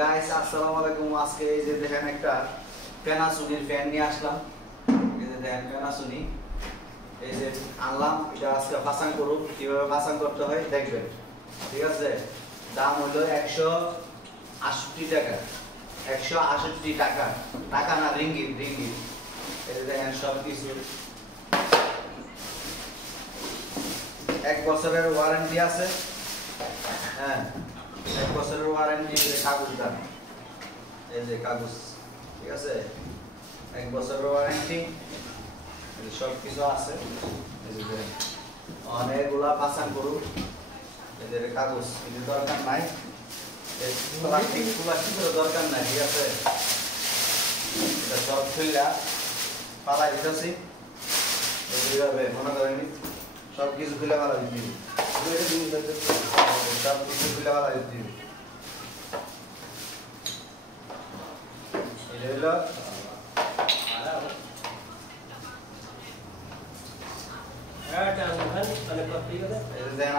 Guys আসসালামু আলাইকুম। আজকে এই যে দেখেন একটা প্যানাসোনিক ফ্যান নিয়ে আসলাম। এই যে দেখেন প্যানাসোনিক এই যে আনলাম, এটা আজকে ফাসাং করব। কিভাবে ফাসাং করতে হয় দেখবেন, ঠিক আছে? দাম হলো 168 টাকা। 168 টাকা, টাকা না রিঙ্গিত। এই যে দেখেন সব কিছু, 1 বছরের ওয়ারেন্টি আছে। হ্যাঁ, 1 বছরের ওয়ারেন্টি। কাগজটা এই যে কাগজ, ঠিক আছে? 1 বছরের ওয়ারেন্টি, সব কিছু আছে। এই যে অনেকগুলা পাসান করু। এই যে কাগজ কিছু দরকার নাই, প্লাস্টিকের দরকার নাই, ঠিক আছে? এটা সব খুললা পালাই দিতেছি। এইভাবে মনে করেনি সব কিছু খুলে পালা দিচ্ছি, সব কিছু খুলে পালা দিচ্ছি।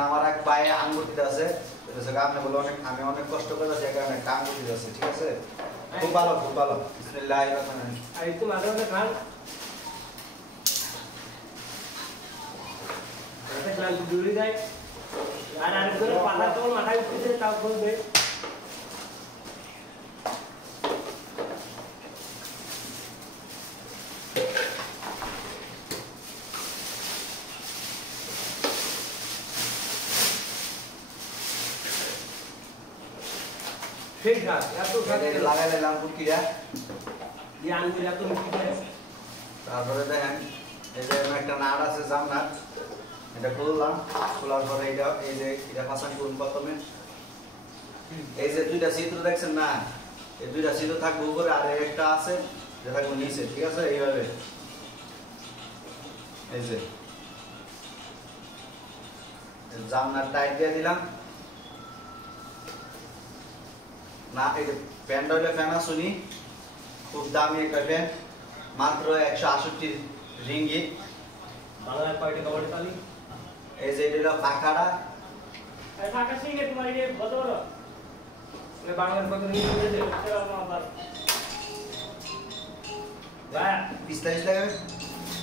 আমার এক পায়ে আঙ্গুটিতে আছে, আপনি বলে অনেক, আমি অনেক কষ্ট করে আছি, এখানে একটা আঙ্গুটিতে আছে, ঠিক আছে? খুব ভালো, খুব ভালো। বিসমিল্লাহির রহমানির রহিম। আর একটু মাঝে মাঝে খান, এটা ক্লাস দূরে যায় আর আরেকজন পালা তো মাথায় উঠে তাও বলবে। ঠিক আছে, এত সাথে লাগাই দিলাম কুকিরা দিয়ে আনতে এত মিষ্টি করে। তারপরে দেখেন এই যে একটা নাট আছে, জাম নাট, এটা খুললাম। খোলার পরে এটা এই যে এটা ফাসান করুন প্রথমে। এই যে দুইটা ছিদ্র দেখছেন না, এই দুইটা ছিদ্র থাকবে উপরে, আর একটা আছে যেটা থাকবে নিচে, ঠিক আছে? এইভাবে এই যে জাম নাট টাইট দিয়ে দিলাম না। এই যে ফ্যানটা হইলে প্যানাসোনিক, খুব দামি একটা ফ্যান, মাত্র 168 রিঙ্গিত। বাংলার কয়টা কবর তালি? এই যে এটা পাখাটা, এই পাখা সিঙ্গে তোমার এই কত বড়? এই বাংলার কত রিঙ্গিত দিয়েছে সেটা আবার ভাই 45 টাকা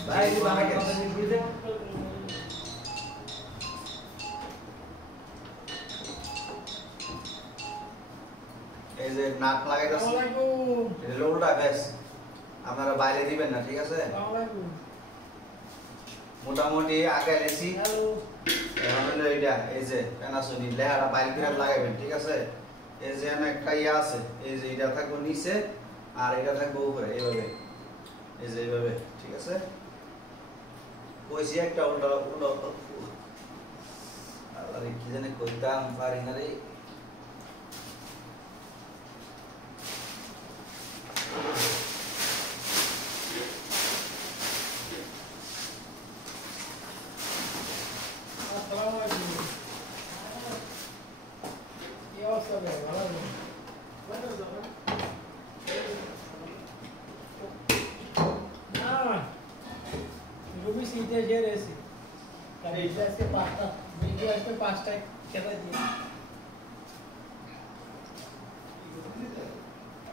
ভাই। এই বাংলার কত রিঙ্গিত দিয়েছে? এই যে নাট লাগাইতাছি, এটা লোলটা বেশ আপনারা বাইরে দিবেন না, ঠিক আছে? মোটামুটি আগে এসি এখন হলো এইটা, এই যে প্যানাসোনিক লেহাটা বাইরে করে লাগাবেন, ঠিক আছে? এই যে একটা ইয়া আছে, এই যে এটা থাকবে নিচে আর এটা থাকবে উপরে, এইভাবে, এই যে এইভাবে, ঠিক আছে? কইছি একটা উল্টা উল্টা আরে কি জানি কইতাম পারি না রে।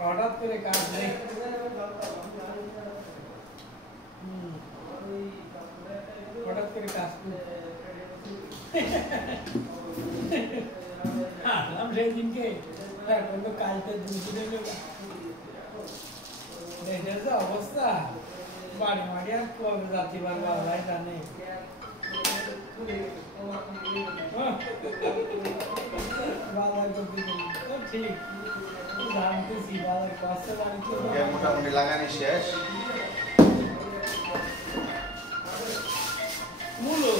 হঠাৎ করে কাজ নেই, হঠাৎ করে কাজ সেই দিনকে কালকে দুদিনের অবস্থা বাড়ি মাড়ি আর কবে যাতে পারবো আল্লাহ জানে। ঠিক জানতেছি বাবার কষ্ট লাগছে। মোটামুটি লাগানি শেষ। মূলো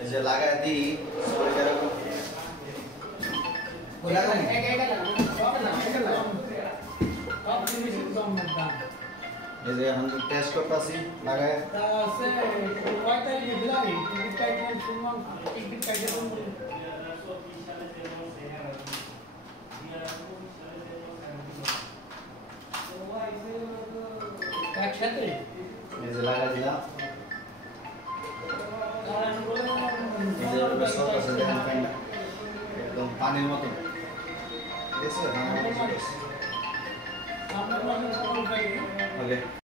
এই যে লাগাই দিই এই যে এখন টেস্ট করতেছি লাগায় আছে কয় তারিখে দিলাই টিকিট কাটবেন শুনলাম টিকিট কাটতে বলবো একসাথে এই যে লাগা দিলাম এই যে এটা সব আছে দেখেন ফ্যানটা একদম পানির মতো দেখছো না ওকে